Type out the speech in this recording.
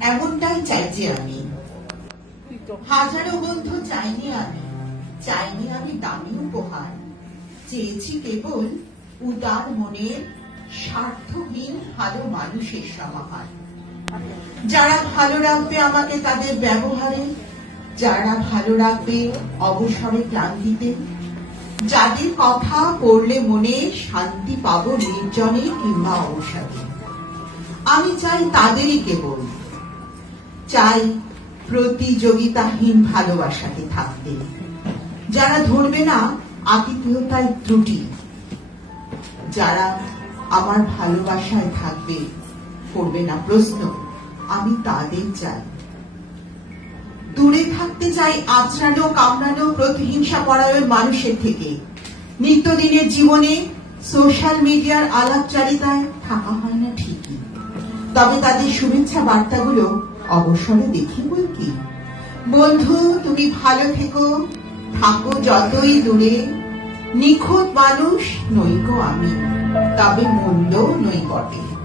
এমনটাই চাইছি আমি। হাজারো বন্ধু চাইনি আমি। চাইনি আমি দামি উপহার। চেয়েছি কেবল উদার মনের স্বার্থহীন ভালো মানুষের সমাহার। যারা ভালো রাখবে আমাকে তাদের ব্যবহারে যারা ভালো রাখবে অবসরে ক্লান্তিতে। যাদের কথা পড়লে মনে শান্তি পাবো নির্জনে কিংবা অবসাদে আমি চাই তাদেরই কেবল চাই প্রতিযোগিতাহীন ভালোবাসাতে থাকতে। যারা ধরবে না, আতিথেয়তার ত্রুটি। যারা আমার ভালোবাসায় থাকবে, করবে না প্রশ্ন, আমি তাদের চাই। দূরে থাকতে চাই আচরানো কামড়ানো, প্রতিহিংসা পরায়ণ মানুষের থেকে। নিত্যদিনের জীবনে সোশ্যাল মিডিয়ার আলাপচারিতায় থাকা হয় না ঠিকই। তবে তাদের শুভেচ্ছা বার্তাগুলো অবসরে দেখি কি? বন্ধু, তুমি ভালো থেকো। থাকো যতই দূরে। নিখুঁত মানুষ নইকো আমি, তবে মন্দ নই বটে।